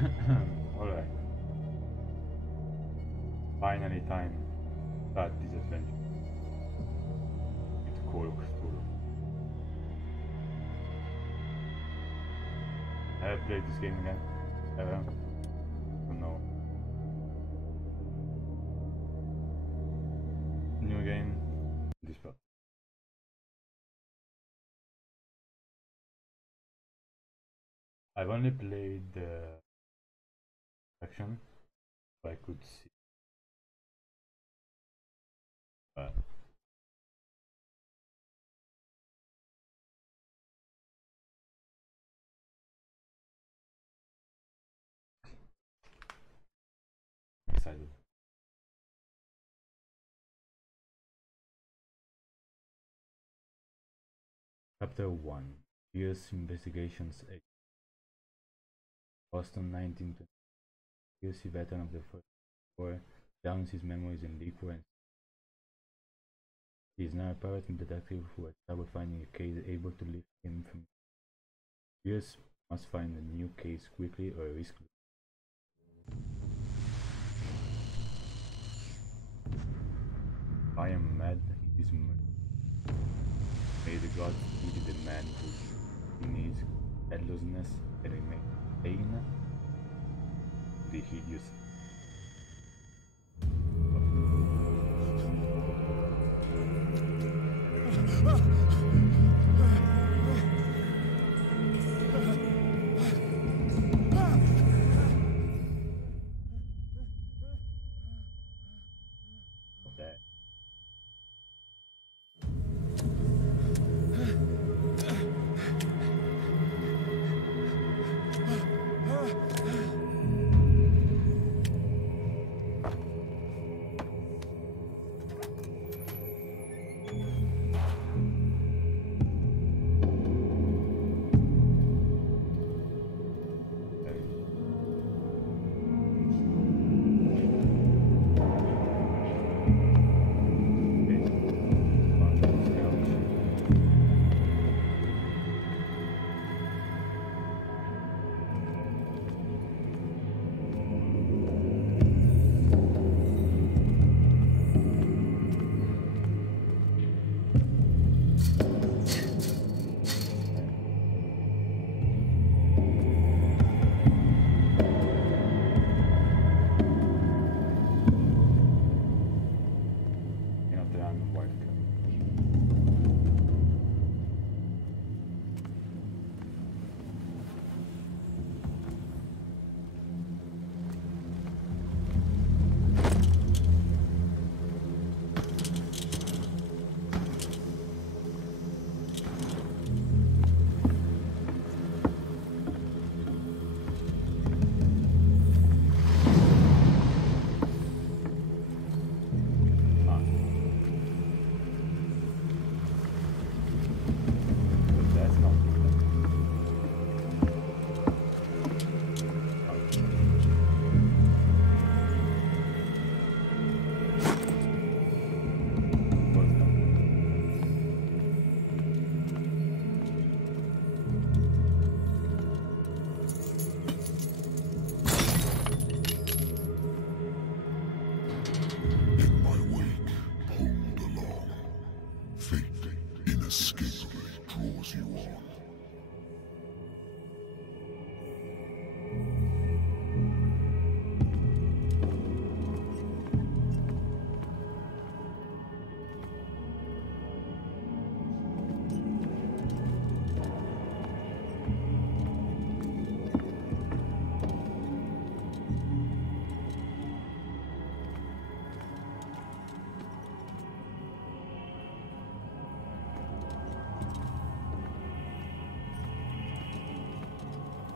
Alright. Finally time to start this adventure with Call of Cthulhu. Have I played this game again? Ever? Don't know. New game. This part. I've only played the section so I could see. But excited. Chapter 1. Years Investigations 8. Boston 1920. POC veteran of the First War drowns his memories in liquor and he is now a private detective who has trouble finding a case able to lift him from viewers must find a new case quickly or risk. I am mad, he is mad. May the gods pity the man who in his headlessness can remain pain the hideous.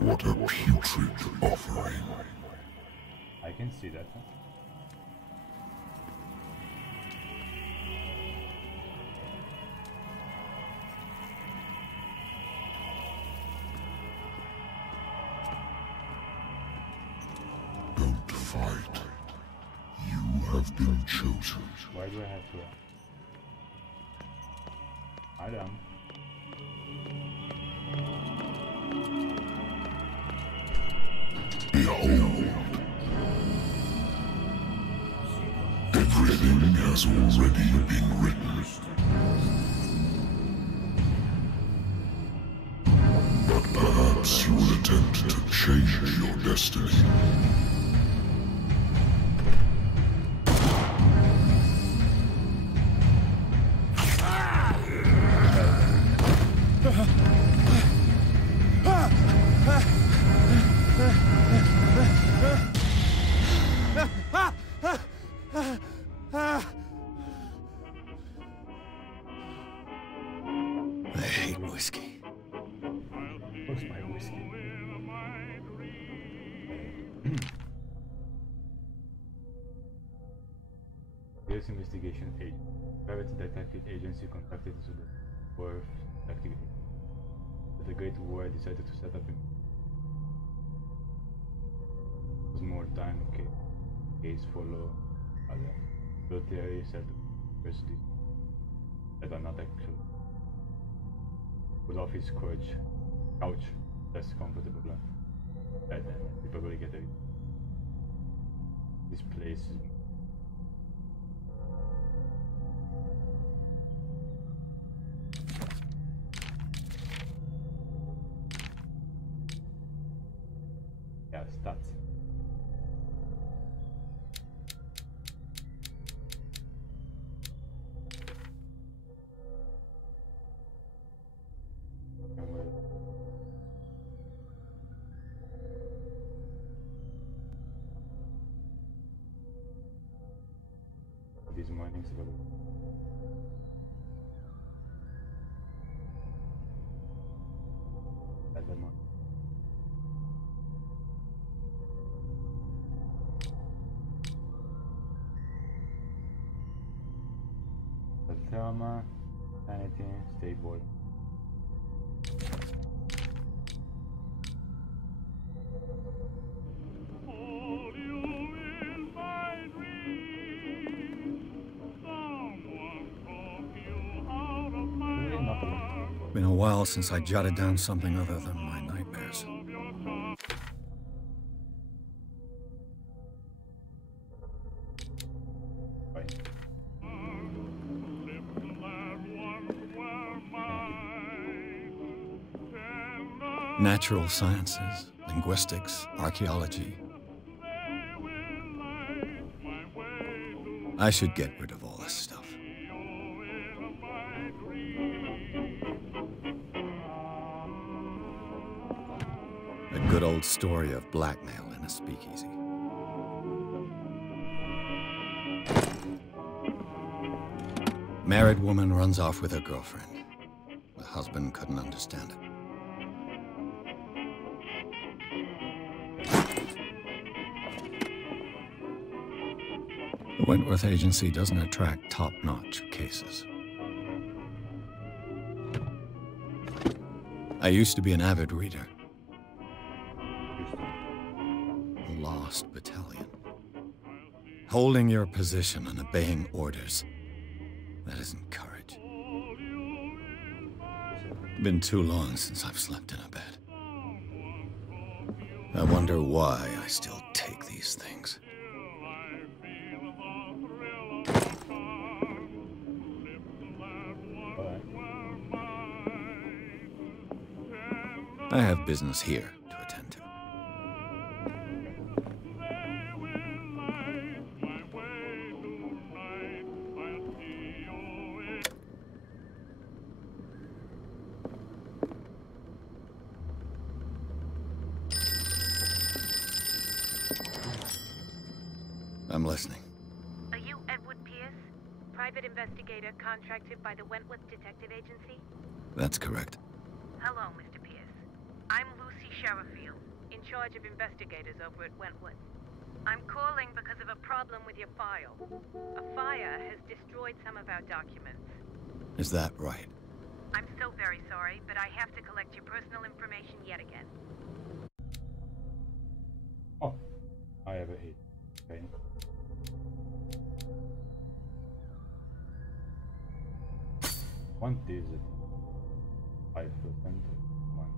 What a putrid offering. I can see that. Huh? Don't fight. You have been chosen. Why do I have to? I don't. Behold. Everything has already been written. But perhaps you will attempt to change your destiny. I hate whiskey. What's my whiskey? U.S. investigation agent. Private detective agency contacted the war activity. The Great War decided to set up in was more time case follow other military set university that are not actual. With office couch less comfortable and people will get this place. Yeah, stats. These mornings at the morning. The trauma, sanity, stable. Been a while since I jotted down something other than my nightmares. Right. Natural sciences, linguistics, archaeology. I should get rid of all this stuff. A good old story of blackmail in a speakeasy. Married woman runs off with her girlfriend. The husband couldn't understand it. The Wentworth Agency doesn't attract top-notch cases. I used to be an avid reader. A lost battalion. Holding your position and obeying orders. That isn't courage. Been too long since I've slept in a bed. I wonder why I still take these things. I have business here to attend to. I'm listening. Are you Edward Pierce, private investigator contracted by the Wentworth Detective Agency? That's correct. Hello, Mr. Pierce. I'm Lucy Sherifield, in charge of investigators over at Wentworth. I'm calling because of a problem with your file. A fire has destroyed some of our documents. Is that right? I'm so very sorry, but I have to collect your personal information yet again. Oh, I have a hit. Okay. What is it? 5%. One.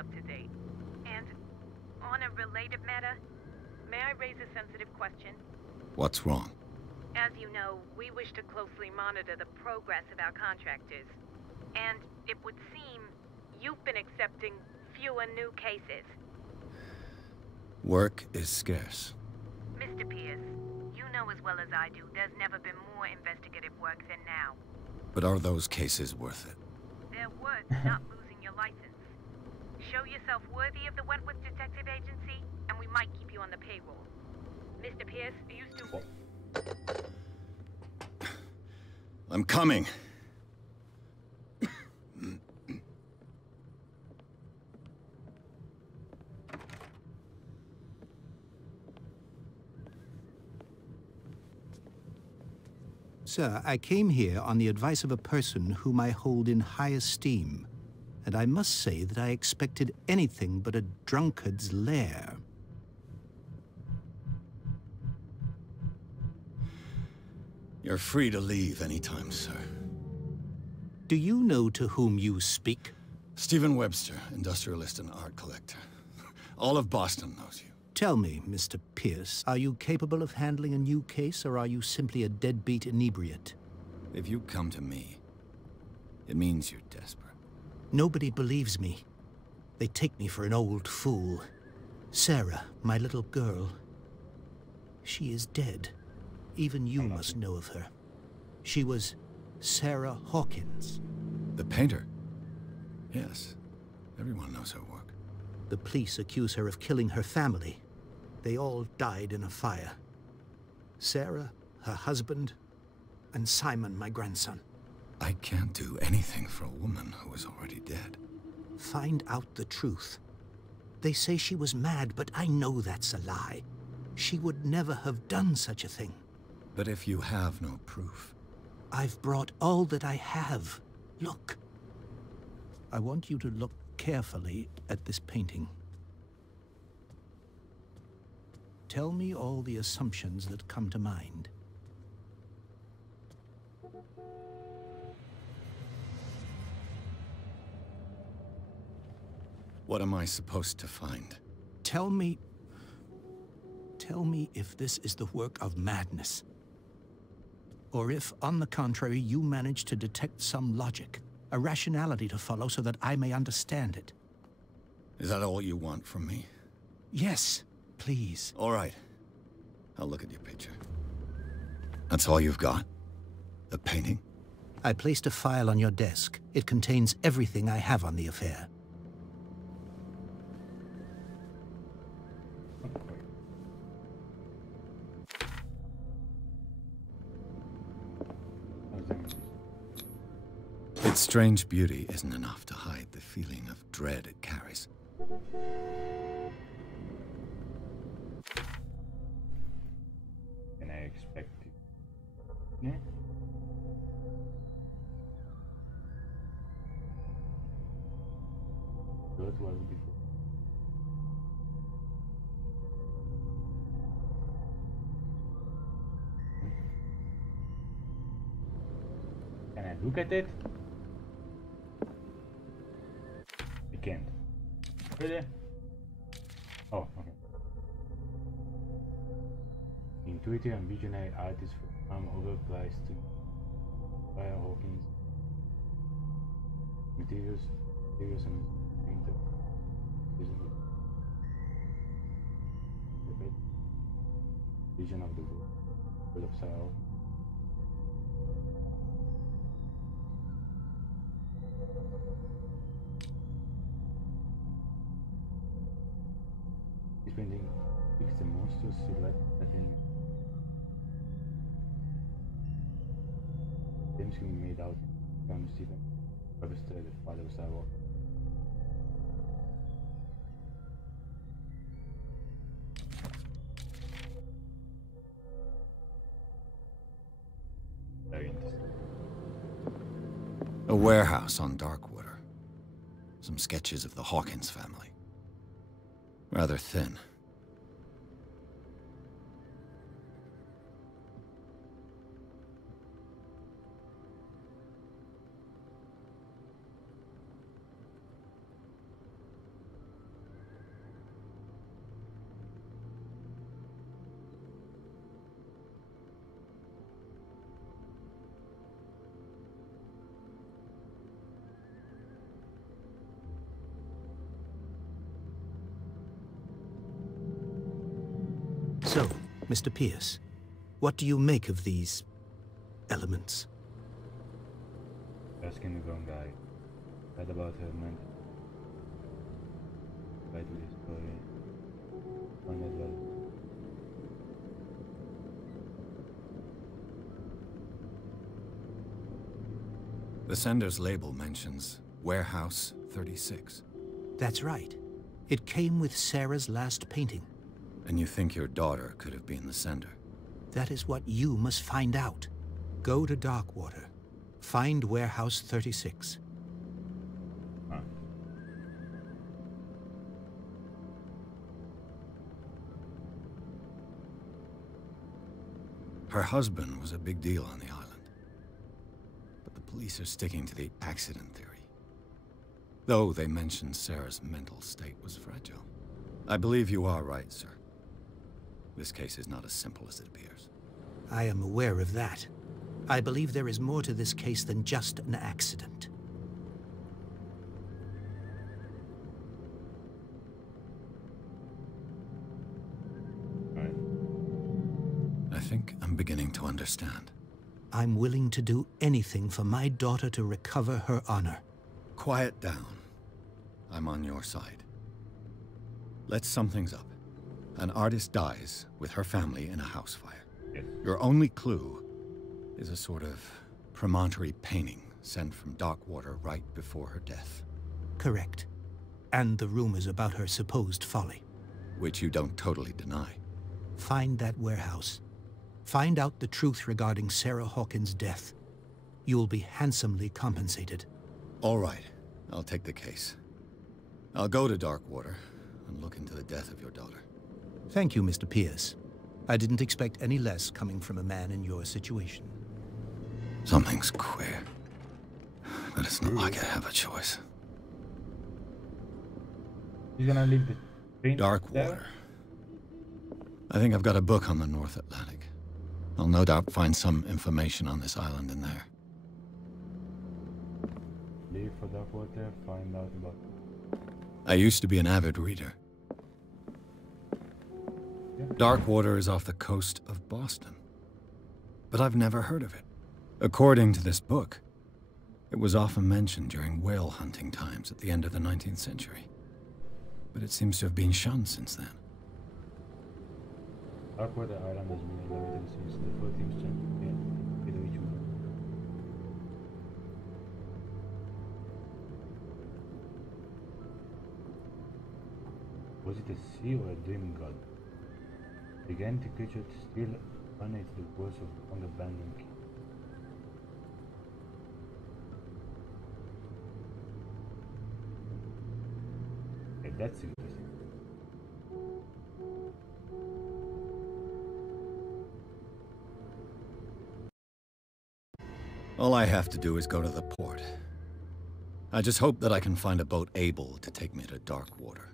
up to date. And on a related matter, may I raise a sensitive question? What's wrong? As you know, we wish to closely monitor the progress of our contractors. And it would seem you've been accepting fewer new cases. Work is scarce. Mr. Pierce, you know as well as I do, there's never been more investigative work than now. But are those cases worth it? They're worth not losing your license. Show yourself worthy of the Wentworth Detective Agency, and we might keep you on the payroll. Mr. Pierce, are you still... I'm coming. Sir, I came here on the advice of a person whom I hold in high esteem, and I must say that I expected anything but a drunkard's lair. You're free to leave anytime, sir. Do you know to whom you speak? Stephen Webster, industrialist and art collector. All of Boston knows you. Tell me, Mr. Pierce, are you capable of handling a new case, or are you simply a deadbeat inebriate? If you come to me, it means you're desperate. Nobody believes me. They take me for an old fool. Sarah, my little girl, she is dead. Even you must know of her. She was Sarah Hawkins. The painter? Yes. Everyone knows her work. The police accuse her of killing her family. They all died in a fire. Sarah, her husband, and Simon, my grandson. I can't do anything for a woman who is already dead. Find out the truth. They say she was mad, but I know that's a lie. She would never have done such a thing. But if you have no proof... I've brought all that I have. Look. I want you to look carefully at this painting. Tell me all the assumptions that come to mind. What am I supposed to find? Tell me if this is the work of madness. Or if, on the contrary, you manage to detect some logic, a rationality to follow so that I may understand it. Is that all you want from me? Yes, please. All right. I'll look at your picture. That's all you've got? The painting? I placed a file on your desk. It contains everything I have on the affair. Its strange beauty isn't enough to hide the feeling of dread it carries. Can I expect it? Yeah. That was before. Can I look at it? I can't. Really? Oh, okay. Intuitive and visionary artist from overpriced to Fire Hawkins. Materials and painter. The vision of the world of Sarah. This painting depicts a monstrous silhouette that in James can be made out from Stephen Webster, the father of Sarah. Very interesting. A warehouse on Darkwater. Some sketches of the Hawkins family. Rather thin. So, Mr. Pierce, what do you make of these elements? Asking the wrong guy. Read about her mental. Right with his story. Fun as well. The sender's label mentions Warehouse 36. That's right. It came with Sarah's last painting. And you think your daughter could have been the sender? That is what you must find out. Go to Darkwater. Find Warehouse 36. Huh. Her husband was a big deal on the island. But the police are sticking to the accident theory. Though they mentioned Sarah's mental state was fragile. I believe you are right, sir. This case is not as simple as it appears. I am aware of that. I believe there is more to this case than just an accident. Right. I think I'm beginning to understand. I'm willing to do anything for my daughter to recover her honor. Quiet down. I'm on your side. Let's sum things up. An artist dies with her family in a house fire. Yes. Your only clue is a sort of promontory painting sent from Darkwater right before her death. Correct. And the rumors about her supposed folly. Which you don't totally deny. Find that warehouse. Find out the truth regarding Sarah Hawkins' death. You'll be handsomely compensated. All right. I'll take the case. I'll go to Darkwater and look into the death of your daughter. Thank you, Mr. Pierce. I didn't expect any less coming from a man in your situation. Something's queer. But it's not like I have a choice. He's gonna leave the paint Darkwater. there? I think I've got a book on the North Atlantic. I'll no doubt find some information on this island in there. Leave for Darkwater, find out about... I used to be an avid reader. Yeah. Darkwater is off the coast of Boston. But I've never heard of it. According to this book, it was often mentioned during whale hunting times at the end of the 19th century. But it seems to have been shunned since then. Darkwater Island has been inhabited since the 14th century. Yeah, either which one. Was it a sea or a dream god? The gigantic creature still emanates the voice of long abandoned king. Okay, that's interesting. All I have to do is go to the port. I just hope that I can find a boat able to take me to Darkwater.